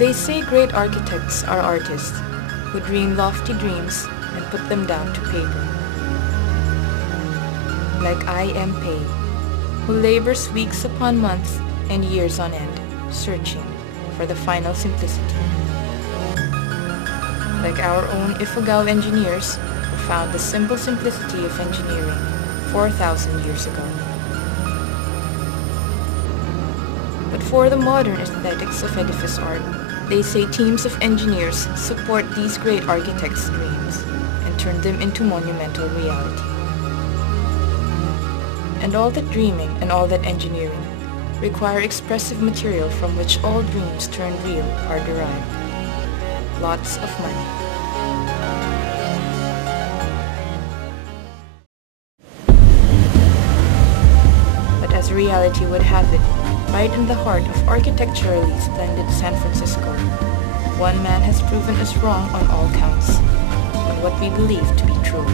They say great architects are artists who dream lofty dreams and put them down to paper. Like I.M. Pei, who labors weeks upon months and years on end, searching for the final simplicity. Like our own Ifugao engineers, who found the simple simplicity of engineering 4,000 years ago. But for the modern aesthetics of edifice art, they say teams of engineers support these great architects' dreams and turn them into monumental reality. And all that dreaming and all that engineering require expressive material from which all dreams turned real are derived. Lots of money. But as reality would have it, right in the heart of architecturally splendid San Francisco, one man has proven us wrong on all counts, on what we believe to be true.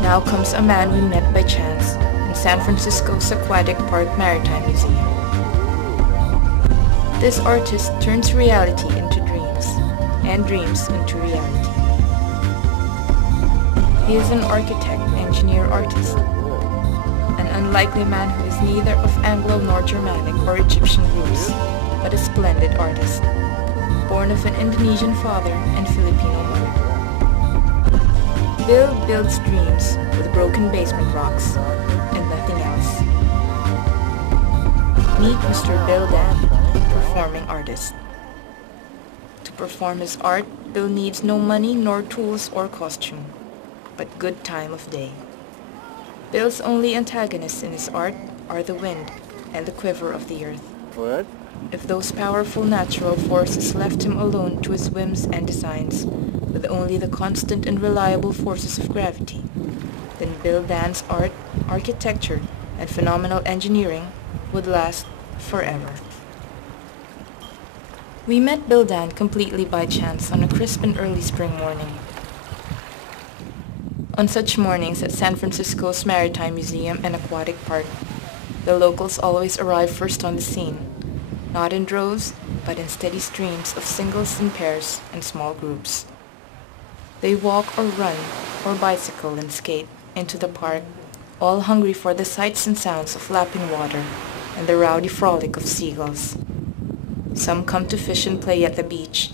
Now comes a man we met by chance in San Francisco's Aquatic Park Maritime Museum. This artist turns reality into dreams, and dreams into reality. He is an architect, engineer, artist, an unlikely man who is neither of Anglo nor Germanic or Egyptian roots, but a splendid artist, born of an Indonesian father and Filipino mother. Bill builds dreams with broken basement rocks and nothing else. Meet Mr. Bill Dan, performing artist. To perform his art, Bill needs no money nor tools or costume, but good time of day. Bill's only antagonists in his art are the wind and the quiver of the earth. What? If those powerful natural forces left him alone to his whims and designs, with only the constant and reliable forces of gravity, then Bill Dan's art, architecture, and phenomenal engineering would last forever. We met Bill Dan completely by chance on a crisp and early spring morning. On such mornings at San Francisco's Maritime Museum and Aquatic Park, the locals always arrive first on the scene, not in droves, but in steady streams of singles and pairs and small groups. They walk or run or bicycle and skate into the park, all hungry for the sights and sounds of lapping water and the rowdy frolic of seagulls. Some come to fish and play at the beach.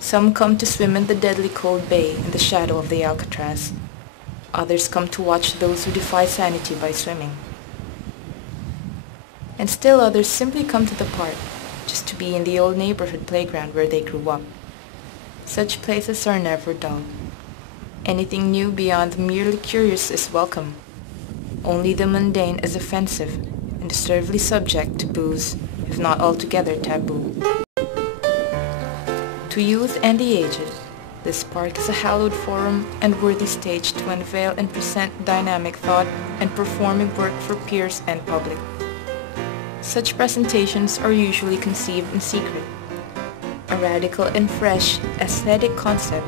Some come to swim in the deadly cold bay in the shadow of the Alcatraz. Others come to watch those who defy sanity by swimming. And still others simply come to the park just to be in the old neighborhood playground where they grew up. Such places are never dull. Anything new beyond the merely curious is welcome. Only the mundane is offensive and deservedly subject to booze, if not altogether taboo. To youth and the aged, this park is a hallowed forum and worthy stage to unveil and present dynamic thought and performing work for peers and public. Such presentations are usually conceived in secret. A radical and fresh aesthetic concept,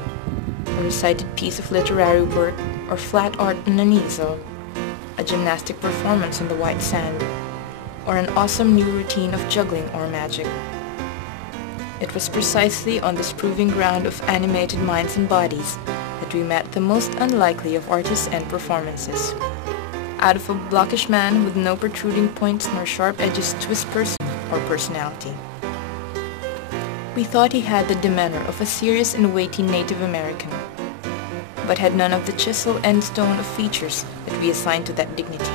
a recited piece of literary work or flat art on an easel, a gymnastic performance on the white sand, or an awesome new routine of juggling or magic. It was precisely on this proving ground of animated minds and bodies that we met the most unlikely of artists and performances. Out of a blockish man with no protruding points nor sharp edges to his person or personality. We thought he had the demeanor of a serious and weighty Native American, but had none of the chisel and stone of features that we assigned to that dignity.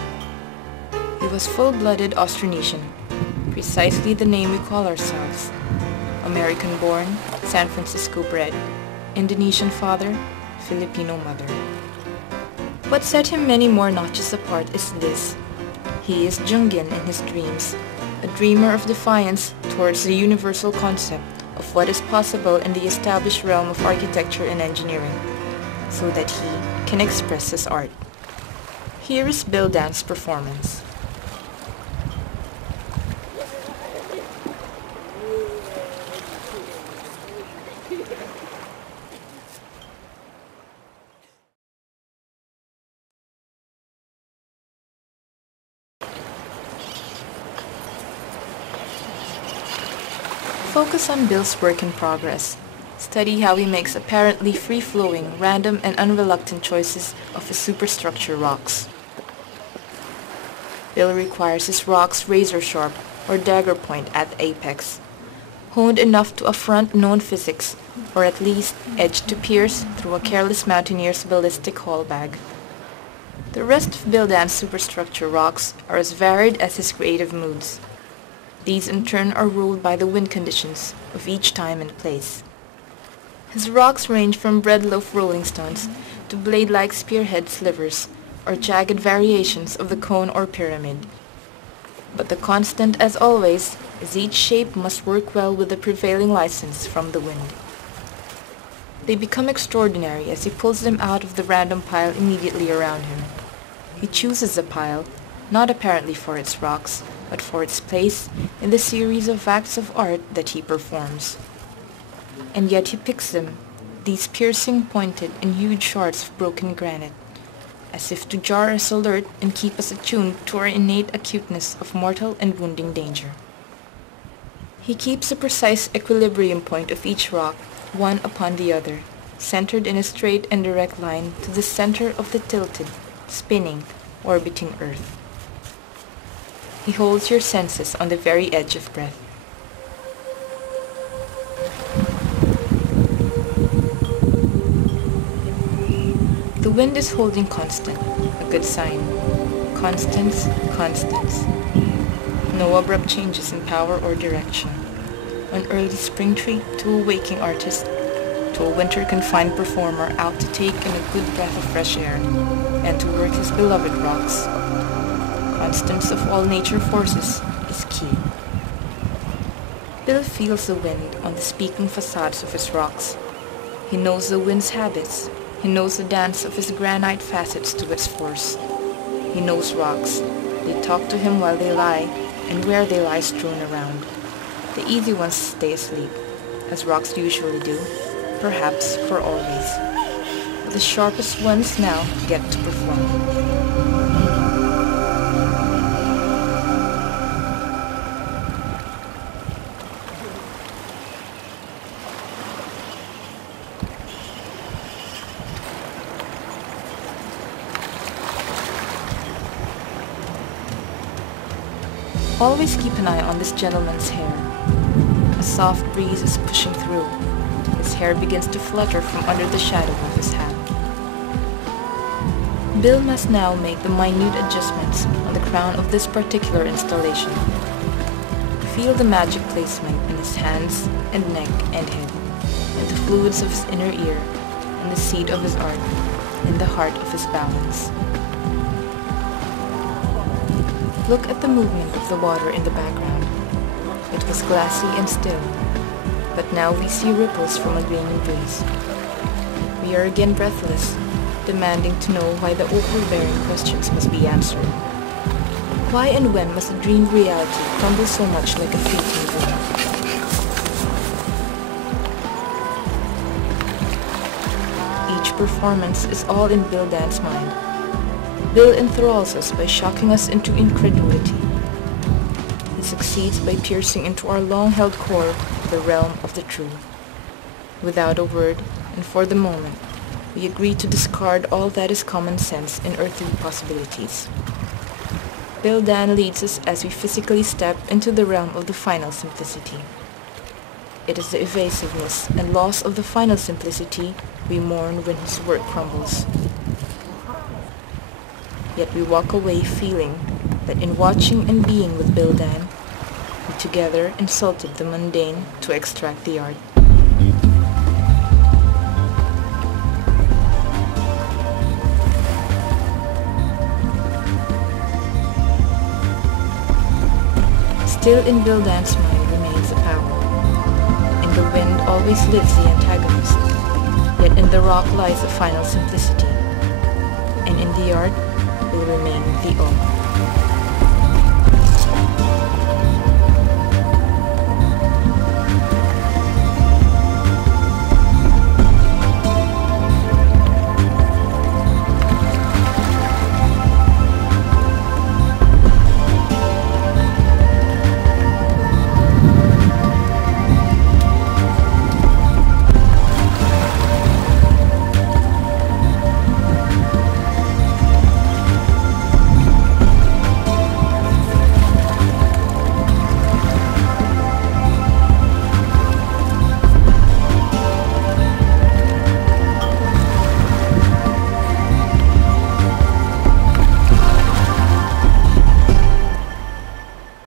He was full-blooded Austronesian, precisely the name we call ourselves. American-born, San Francisco-bred, Indonesian father, Filipino mother. What set him many more notches apart is this. He is Jungin in his dreams, a dreamer of defiance towards the universal concept of what is possible in the established realm of architecture and engineering, so that he can express his art. Here is Bill Dan's performance. Focus on Bill's work in progress. Study how he makes apparently free-flowing, random, and unreluctant choices of his superstructure rocks. Bill requires his rocks razor-sharp or dagger point at the apex, honed enough to affront known physics, or at least edged to pierce through a careless mountaineer's ballistic haul bag. The rest of Bill Dan's superstructure rocks are as varied as his creative moods. These in turn are ruled by the wind conditions of each time and place. His rocks range from breadloaf rolling stones to blade-like spearhead slivers or jagged variations of the cone or pyramid. But the constant, as always, is each shape must work well with the prevailing license from the wind. They become extraordinary as he pulls them out of the random pile immediately around him. He chooses a pile, not apparently for its rocks, but for its place in the series of acts of art that he performs. And yet he picks them, these piercing, pointed, and huge shards of broken granite, as if to jar us alert and keep us attuned to our innate acuteness of mortal and wounding danger. He keeps a precise equilibrium point of each rock, one upon the other, centered in a straight and direct line to the center of the tilted, spinning, orbiting earth. He holds your senses on the very edge of breath. The wind is holding constant, a good sign. Constance, constance. No abrupt changes in power or direction. An early spring tree to a waking artist, to a winter-confined performer out to take in a good breath of fresh air, and to work his beloved rocks. Constance of all nature forces is key. Bill feels the wind on the speaking facades of his rocks. He knows the wind's habits. He knows the dance of his granite facets to its force. He knows rocks. They talk to him while they lie, and where they lie strewn around. The easy ones stay asleep, as rocks usually do, perhaps for always. But the sharpest ones now get to perform. Always keep an eye on this gentleman's hair. A soft breeze is pushing through. His hair begins to flutter from under the shadow of his hat. Bill must now make the minute adjustments on the crown of this particular installation. Feel the magic placement in his hands and neck and head, in the fluids of his inner ear, in the seat of his art, in the heart of his balance. Look at the movement of the water in the background. It was glassy and still, but now we see ripples from a greening breeze. We are again breathless, demanding to know why the overbearing questions must be answered. Why and when must a dreamed reality crumble so much like a fleeting dream? Each performance is all in Bill Dan's mind. Bill enthralls us by shocking us into incredulity. He succeeds by piercing into our long-held core the realm of the true. Without a word, and for the moment, we agree to discard all that is common sense in earthly possibilities. Bill Dan leads us as we physically step into the realm of the final simplicity. It is the evasiveness and loss of the final simplicity we mourn when his work crumbles. Yet we walk away feeling that in watching and being with Bill Dan, we together insulted the mundane to extract the art. Still in Bill Dan's mind remains a power. In the wind always lives the antagonist, yet in the rock lies a final simplicity, and in the art will remain the all.